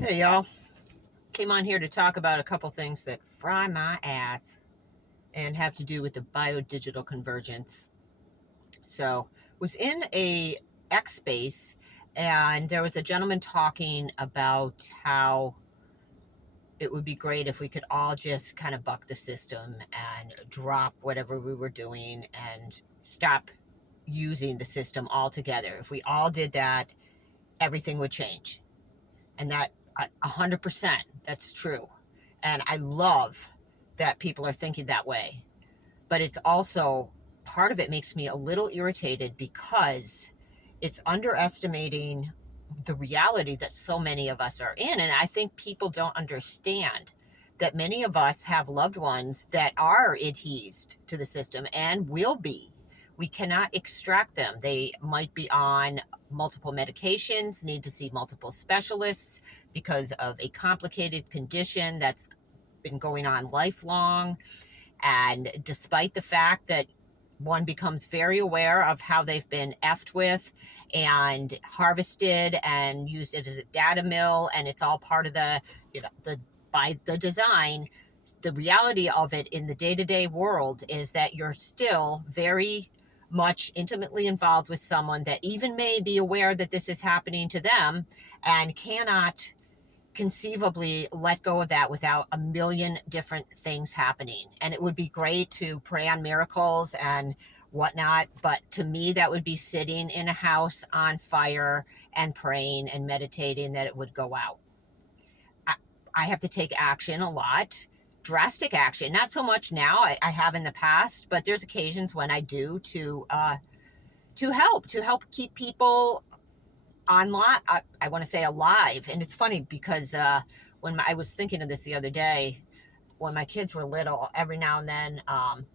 Hey y'all, came on here to talk about a couple things that fry my ass and have to do with the biodigital convergence. So, was in a X space and there was a gentleman talking about how it would be great if we could all just kind of buck the system and drop whatever we were doing and stop using the system altogether. If we all did that, everything would change. And that 100%, that's true. And I love that people are thinking that way. But it's also, part of it makes me a little irritated because it's underestimating the reality that so many of us are in. And I think people don't understand that many of us have loved ones that are adhesed to the system and will be. We cannot extract them. They might be on multiple medications, need to see multiple specialists because of a complicated condition that's been going on lifelong. And despite the fact that one becomes very aware of how they've been effed with and harvested and used it as a data mill, and it's all part of the by the design, the reality of it in the day-to-day world is that you're still very much intimately involved with someone that even may be aware that this is happening to them and cannot conceivably let go of that without a million different things happening. And it would be great to pray on miracles and whatnot, but to me that would be sitting in a house on fire and praying and meditating that it would go out. I have to take action a lot, drastic action, not so much now. I have in the past, but there's occasions when I do to help keep people online. I want to say alive. And it's funny because I was thinking of this the other day, when my kids were little, every now and then,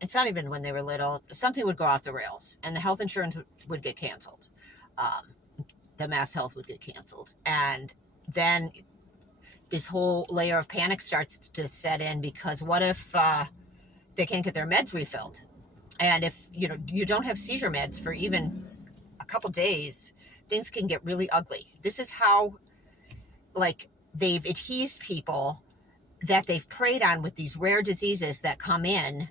it's not even when they were little, something would go off the rails and the health insurance would get canceled. The Mass Health would get canceled. And then this whole layer of panic starts to set in, because what if they can't get their meds refilled? And if you don't have seizure meds for even a couple days, things can get really ugly. This is how, like, they've adhesed people that they've preyed on with these rare diseases that come in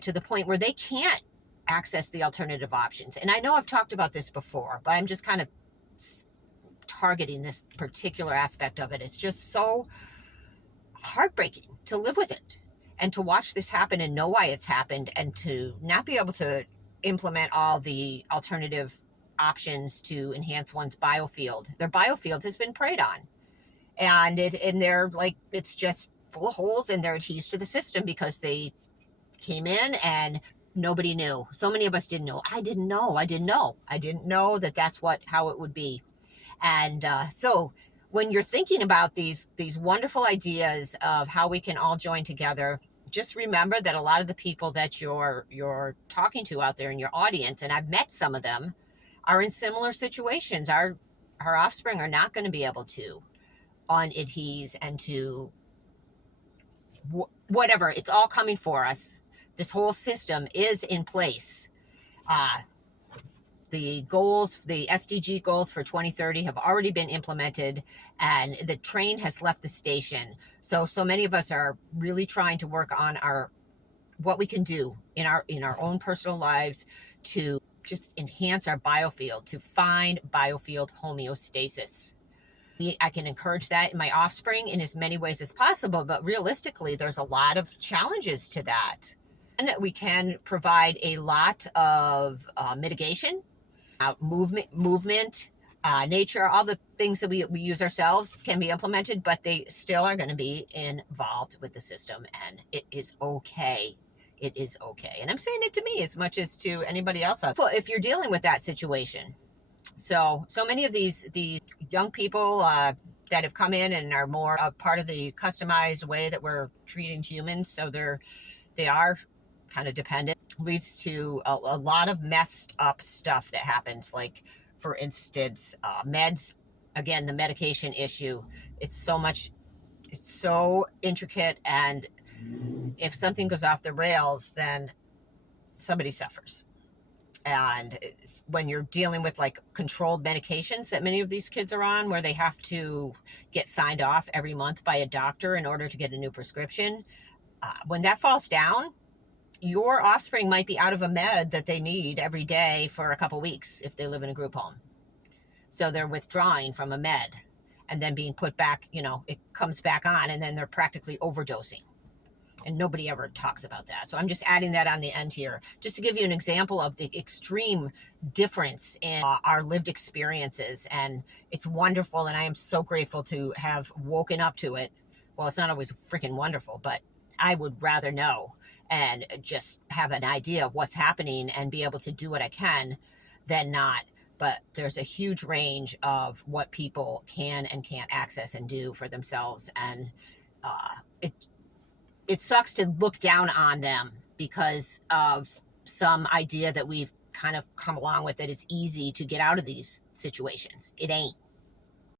to the point where they can't access the alternative options. And I know I've talked about this before, but I'm just kind of targeting this particular aspect of it. It's just so heartbreaking to live with it and to watch this happen and know why it's happened, and to not be able to implement all the alternative options to enhance one's biofield. Their biofield has been preyed on, and they're like, it's just full of holes, and they're adhesed to the system because they came in and nobody knew. So many of us didn't know. I didn't know that that's how it would be. And so when you're thinking about these wonderful ideas of how we can all join together, just remember that a lot of the people that you're talking to out there in your audience, and I've met some of them, are in similar situations. Our offspring are not going to be able to unadhese and to whatever. It's all coming for us. This whole system is in place. The goals, the SDG goals for 2030 have already been implemented, and the train has left the station. So many of us are really trying to work on what we can do in our own personal lives to just enhance our biofield, to find biofield homeostasis. I can encourage that in my offspring in as many ways as possible, but realistically, there's a lot of challenges to that. And we can provide a lot of mitigation, movement, nature, all the things that we use ourselves can be implemented, but they still are going to be involved with the system, and it is okay. It is okay. And I'm saying it to me as much as to anybody else. If you're dealing with that situation. So many of these young people that have come in and are more a part of the customized way that we're treating humans, so they are kind of dependent, leads to a lot of messed up stuff that happens. Like, for instance, meds. Again, the medication issue. It's so intricate, and if something goes off the rails, then somebody suffers. And when you're dealing with like controlled medications that many of these kids are on, where they have to get signed off every month by a doctor in order to get a new prescription, when that falls down, your offspring might be out of a med that they need every day for a couple weeks if they live in a group home. So they're withdrawing from a med and then being put back, it comes back on, and then they're practically overdosing. And nobody ever talks about that. So I'm just adding that on the end here, just to give you an example of the extreme difference in our lived experiences. And it's wonderful, and I am so grateful to have woken up to it. Well, it's not always freaking wonderful, but I would rather know and just have an idea of what's happening and be able to do what I can than not. But there's a huge range of what people can and can't access and do for themselves. And it sucks to look down on them because of some idea that we've kind of come along with, that it's easy to get out of these situations. It ain't.